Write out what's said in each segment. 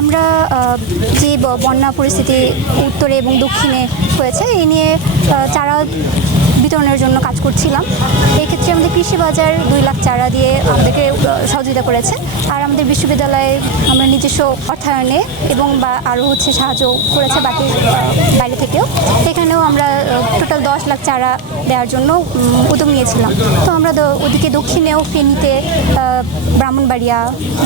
আমরা যে বন্যা পরিস্থিতি উত্তরে এবং দক্ষিণে হয়েছে, এই নিয়ে চারা বিতরণের জন্য কাজ করছিলাম। এক্ষেত্রে আমাদের কৃষি বাজার দুই লাখ চারা দিয়ে আমাদেরকে সহযোগিতা করেছে। আর আমাদের বিশ্ববিদ্যালয়ে আমরা নিজস্ব অর্থায়নে এবং বা আরও হচ্ছে সাহায্য করেছে বাকি বাইরে থেকেও। এখানেও আমরা টোটাল দশ লাখ চারা দেওয়ার জন্য উদ্যোগ নিয়েছিলাম। তো আমরা ওদিকে দক্ষিণেও ফেনীতে ব্রাহ্মণবাড়িয়া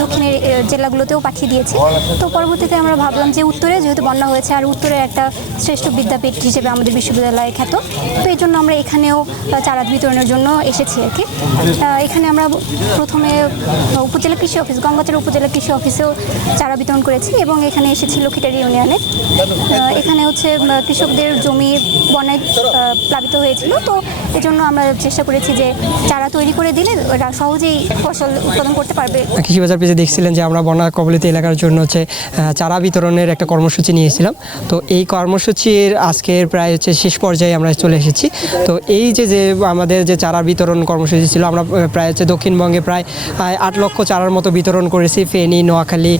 দক্ষিণের জেলাগুলোতেও পাঠিয়ে দিয়েছি। তো পরবর্তীতে আমরা ভাবলাম যে উত্তরে যেহেতু বন্যা হয়েছে আর উত্তরের একটা শ্রেষ্ঠ বিদ্যাপীঠ হিসেবে আমাদের বিশ্ববিদ্যালয় খ্যাত তো এই জন্য আমরা এখানেও চারা বিতরণের জন্য এসেছি আর কি। এখানে আমরা প্রথমে উপজেলা কৃষি অফিস গঙ্গাচড়া উপজেলা কৃষি অফিসেও চারা বিতরণ করেছি এবং এখানে এসেছি লক্ষ্মীটারি ইউনিয়নে। এখানে হচ্ছে কৃষকদের জমি বন্যায় আহ, প্লাবিত হয়েছিল। তো এজন্য আমরা চেষ্টা করেছি যে চারা তৈরি করে দিলে ওরা সহজেই ফসল উৎপাদন করতে পারবে। কৃষি বাজার পেজে দেখছিলেন যে আমরা বন্যা কবলিত এলাকার জন্য হচ্ছে চারা বিতরণের একটা কর্মসূচি নিয়েছিলাম। তো এই কর্মসূচির আজকের প্রায় হচ্ছে শেষ পর্যায়ে আমরা চলে এসেছি। তো এই যে যে আমাদের যে চারা বিতরণ কর্মসূচি ছিল, আমরা প্রায় হচ্ছে দক্ষিণবঙ্গে প্রায় আট লক্ষ চারার মতো বিতরণ করেছি। ফেনী, নোয়াখালী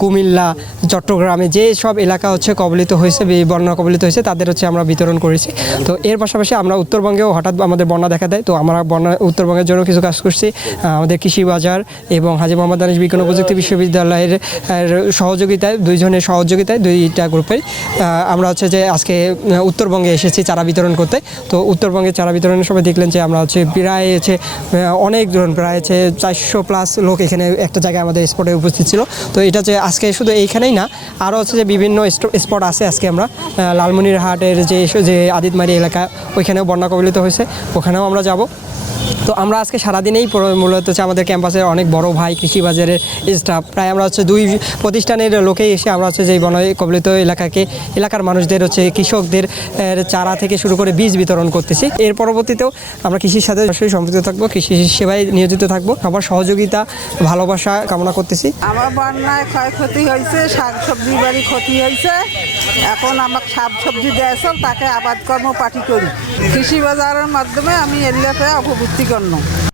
কুমিল্লা, চট্টগ্রামে যে সব এলাকা হচ্ছে কবলিত হয়েছে, বন্যা কবলিত হয়েছে, তাদের হচ্ছে আমরা বিতরণ করেছি। তো এর পাশাপাশি আমরা উত্তরবঙ্গেও হঠাৎ আমাদের বন্যা দেখা দেয়। তো আমরা বন্যা উত্তরবঙ্গের জন্য কিছু কাজ করছি। আমাদের কৃষি বাজার এবং হাজি মোহাম্মদ দানিশ বিজ্ঞান প্রযুক্তি বিশ্ববিদ্যালয়ের সহযোগিতায়, দুইজনের সহযোগিতায় দুইটা গ্রুপের। আমরা হচ্ছে যে আজকে উত্তরবঙ্গে এসেছি চারা বিতরণ করতে। তো উত্তরবঙ্গে চারা বিতরণের সময় দেখলেন যে আমরা হচ্ছে প্রায় হচ্ছে অনেক জন প্রায় হচ্ছে চারশো প্লাস লোক এখানে একটা জায়গায় আমাদের স্পটে উপস্থিত ছিল। তো এটা যে আজকে শুধু এইখানেই না আরও হচ্ছে যে বিভিন্ন স্পট আছে আজকে আমরা লালমনিরহাটের যে যে আদিতমারি এলাকা ওইখানেও বন্যা কবলিত হয়েছে ওখানেও আমরা যাব। তো আমরা আজকে সারাদিনেই মূলত হচ্ছে আমাদের ক্যাম্পাসের অনেক বড় ভাই কৃষি বাজারের স্টাফ প্রায় আমরা হচ্ছে দুই প্রতিষ্ঠানের লোকেই এসে আমরা হচ্ছে যে বনয় কবলিত এলাকাকে, এলাকার মানুষদের হচ্ছে কৃষকদের চারা থেকে শুরু করে বীজ বিতরণ করতেছি। এর পরবর্তীতেও আমরা কৃষির সাথে অবশ্যই সম্পৃক্ত থাকব, কৃষি সেবায় নিয়োজিত থাকব। সবার সহযোগিতা, ভালোবাসা কামনা করতেছি। আমার বন্যায় ক্ষয়ক্ষতি হয়েছে শাক সবজি বাড়ি ক্ষতি হয়েছে। এখন আমাকে শাক সবজি দিয়েছে তাকে আবাদ কর্ম পাঠি করি। কৃষি বাজারের মাধ্যমে আমি এলাকায় অপবৃত্তি করলাম